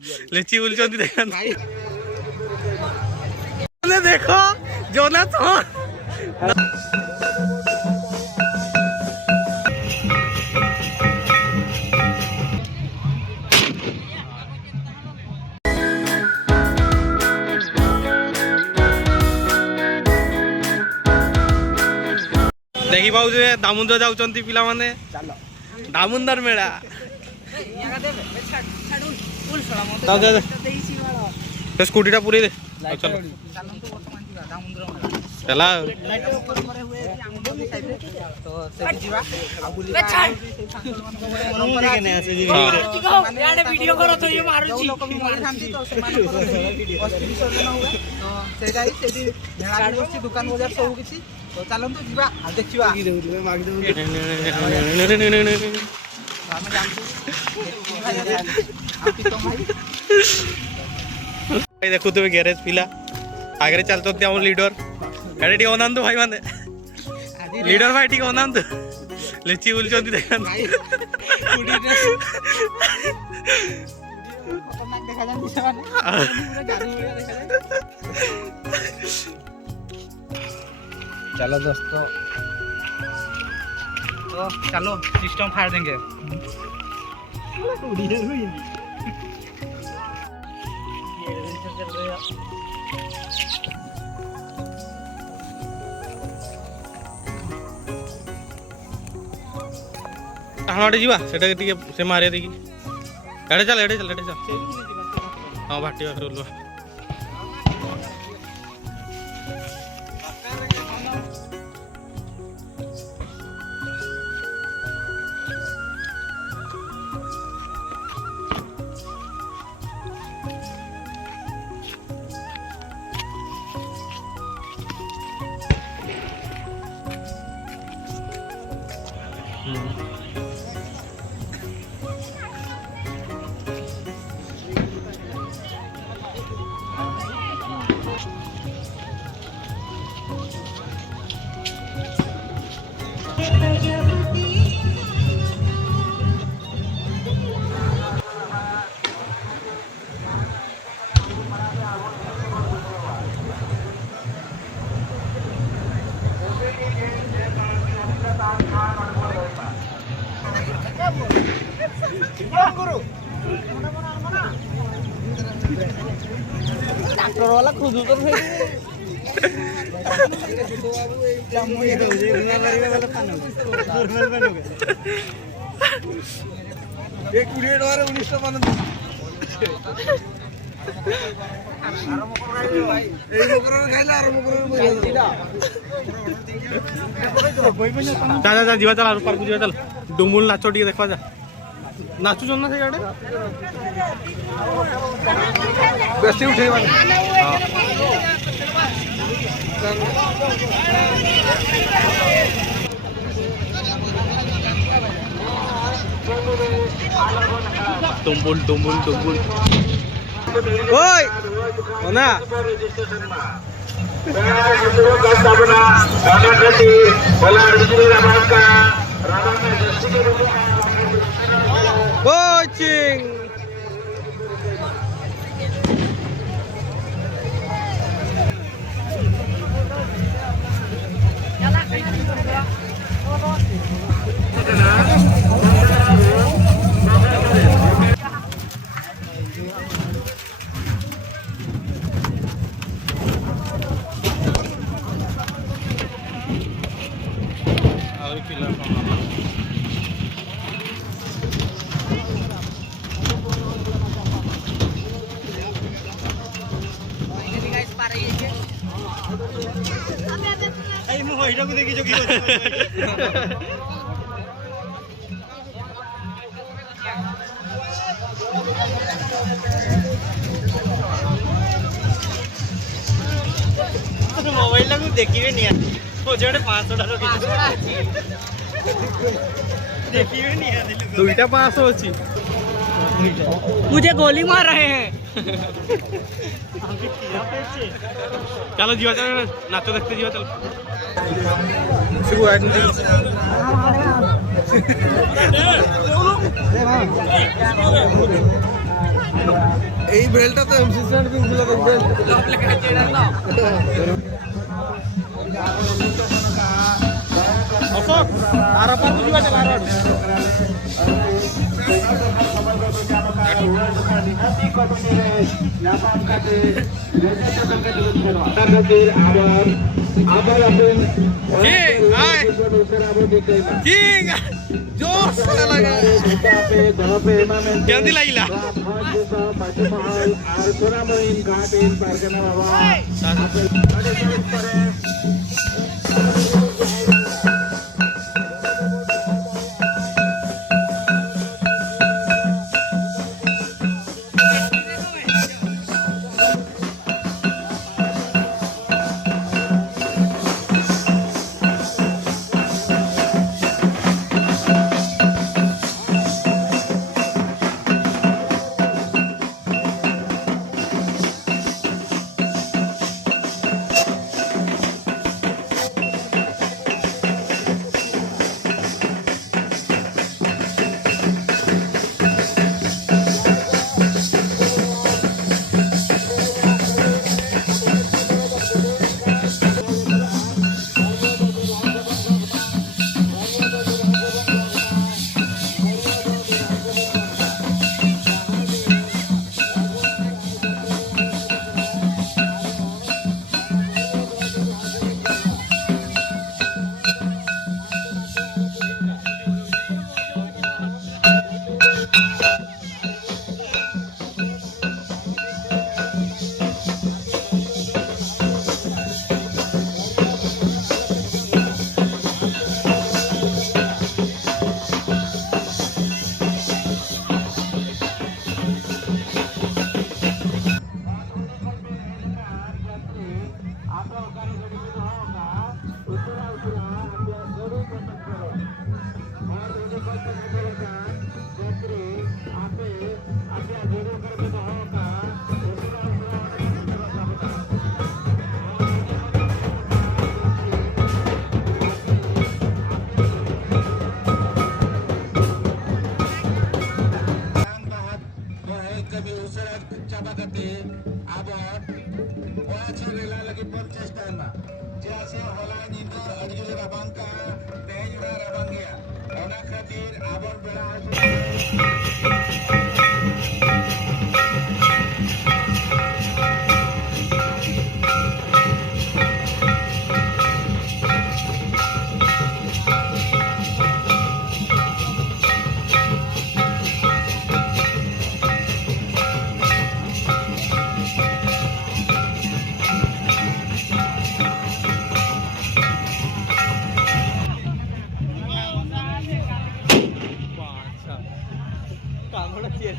ଲିଚି ବୁଲୁଛନ୍ତି ଦେଖନ୍ତୁ ଦେଖ ଜୋନାଥ देखी पाऊ दामुंदर जाऊँच पिला माने दामुंदर मेला स्कूटी टा पूरी दे चला दुकान बजार सब किसी तो चलतु जा देखा देखु तुम गैरेज पिला आगे चलते आम लीडर गाड़ी टी अना भाई मैंने लीडर भाई टी अना लिची बुलुं देखा चलो दोस्तों तो चलो सिस्टम फाड़ देंगे हाँ जीवा से मारे देखी एडे चल हाँ भाटी पाखे ओल्वा ट्रैक्टर वाला खुद उतर जा जीवा चल पार्क जीवा चल डुमुल नाच टे देखा जा नाचुन ना से गाड़े बेसी उठे डुमुल डुमुल डुमुल ओए ना कोचिंग देखी जो मोबाइल देखिए नहीं जो 500 देखिए नहीं दुईटा 500 अच्छी मुझे गोली मार रहे हैं चलो जीवा चल नाचो देखते जीवा चल এই বেলটা তো এমসি স্ট্যান্ড পিনছিল তো বেল লপলে কাছে এড়ালো অশোক আর পার বুঝিবা চলা আর जोर से लगा जल्दी लागिला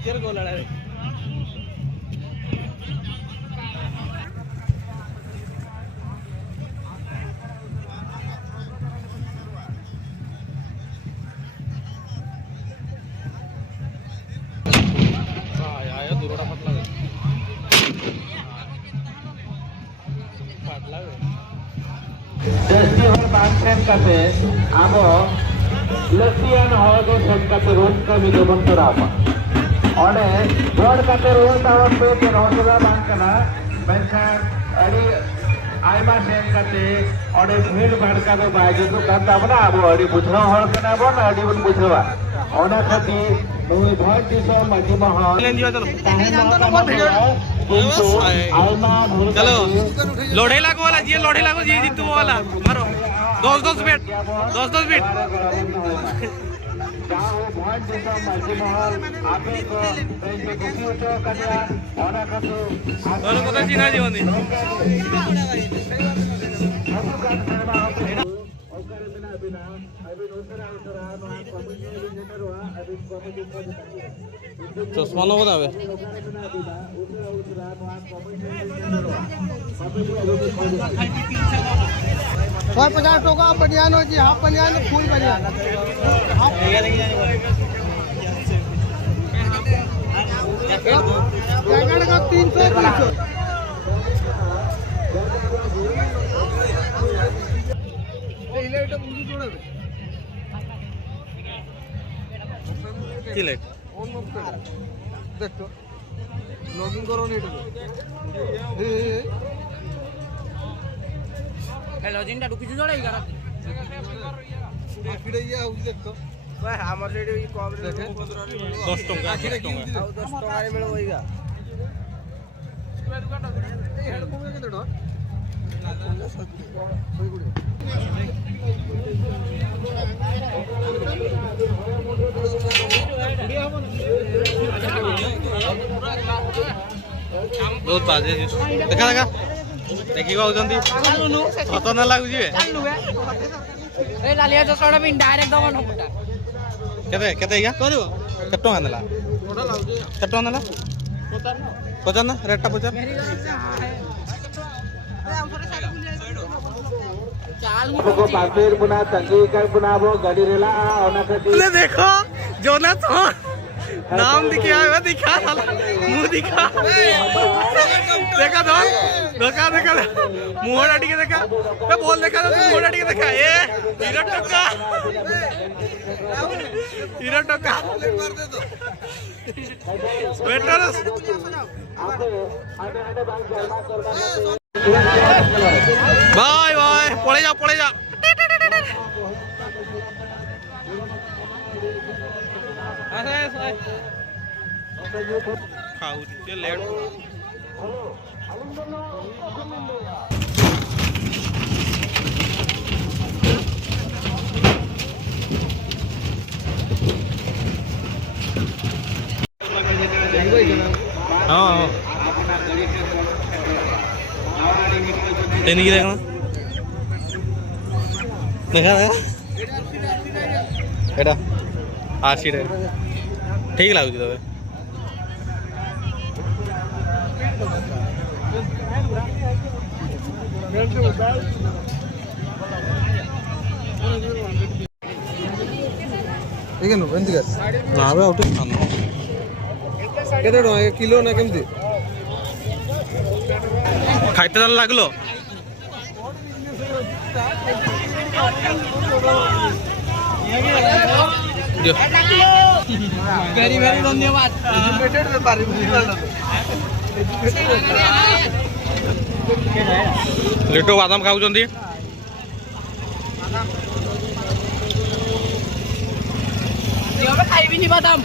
चेर गोला रे आया दुरोडा फाटला Festival Bangsen kate abo Lesian hoge sen kate road kami dobon terapa. Ode road kate road awak pe ke roda bangkana bensan adi aima sen kate ode bhil bhadka do baje to kata bana abo adi bujha hor kana bon adi bon bujhawa. Ona khati nui bhai diso maji mahal. चलो लोढ़े लागो वाला जी लोढ़े लागो जी जीतू वाला मारो 10 minute 10 minute दोनों को चीना जी होनी चश्मा नो बतावे सौ 50 टोका बनियान हो जी हाफ बनियान फुल बनियान जैकेट का 300 কি লাইট দেখো লগিং করো না এটা লজিনটা ঢুকিছে জড়াই গারাতে আখিরে ইয়া হউছি দেখতো ভাই আমার রেডি ওই কম রে 10 টাকা আখিরে কি হউছি 10 টাকারে মিলে ওইগা এই হেড কমে কেতে ডট ବହୁତ ବାଜେ ଦେଖା ଦେଖା ଦେଖି କହୁଛନ୍ତି ସତ ନ ଲାଗୁଛି ଏ ଲାଲିଆ ଚଷଡ଼ା ବି ଡାଇରେକ୍ଟ ଦବ ନମ୍ବରଟା କେତେ କେତେ ଆଜ୍ଞା କରିବ କେତେ ଟଙ୍କା ନେଲା କେତେ ଟଙ୍କା ନେଲା ପଚାର ନା ରେଟ୍ଟା ପଚାର को पासेर पुना तंगी कर पुना वो गाड़ी रेला ओना खटी देखो जोनाथन नाम दिखा है दिखा मुंह दिखा देखा धन देखा देखा मुंहटा टिके देखा मैं बोल देखा तो मुंहटा टिके देखा ए हीरो टका बेटर बाय बाय पड़े जा खाऊ लेट हाँ देखना देखा एटा आशी ठीक लगुच तब ଏଇକେନୁ ଏମିତି ଗାছ ନା ବେ ଆଉ ଟିକେ ଖାନ କେତେ ଟଙ୍କା କିଲୋ ନା କେମିତି ଖାଇତେ ଲାଗିଲ ভেরি ভেরি ধন্যবাদ এডুকেটেড ব্যাপারে লিটু বাদাম খাଉଛନ୍ତି ଏବେ ଖାଇବିନି ବାଦାମ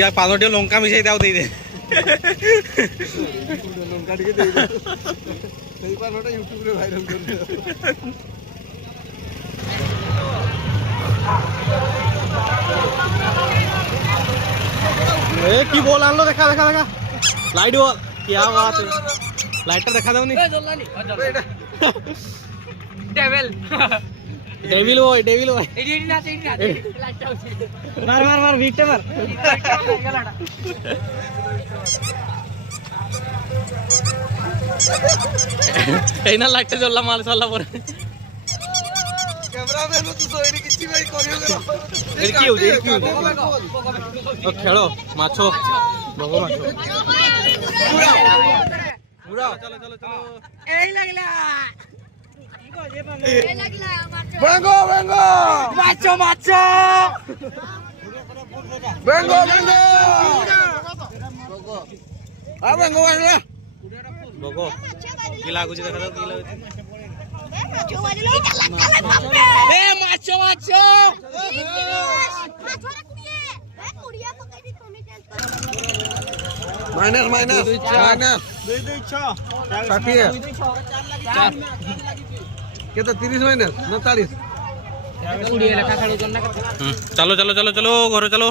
या पाँच टे लंका मिसाई दे दे ଲଙ୍କା ଟିକେ ଦେଇଦେ ସେଇ ପାନଟା ୟୁଟ୍ୟୁବ ରେ ଭାଇରାଲ କରିଦିଅ ए की बोल आन लो देखा देखा देखा लाइट बोल क्या बात है लाइटर देखा दो नहीं ডেভিল डेविल बॉय এডি না এডি না লাইট আউট मार मार मार बीटे मार एना लाइट जल्ला माल साला पर କ୍ୟାମେରାମ୍ୟାନ ତୁ ସୋଇରେ କିଛି ଭାଇ କରିବ ଏଠି କି ହଉଛି ଏଠି କି ହଉଛି ଓ ଖେଳ ମାଛ ଭଗ ମାଛ ପୁରା ଚलो ଚलो ଚलो এই লাগলা ବେଙ୍ଗୋ ବେଙ୍ଗୋ মাছ মাছ ବେଙ୍ଗୋ ବେଙ୍ଗୋ ଆ ବେଙ୍ଗୋ ଆସିଲା ଭଗ କି ଲାଗୁଛି ଦେଖା ଯାଉ କି ଲାଗୁଛି এ মাছ মাছ ମାଇନସ୍ ମାଇନସ୍ ମାଇନସ୍ 60 କେତେ 30 ମାଇନସ୍ ନା 40 কুড়িয়ে লেখা খেলো জন্য चलो चलो चलो चलो घर चलो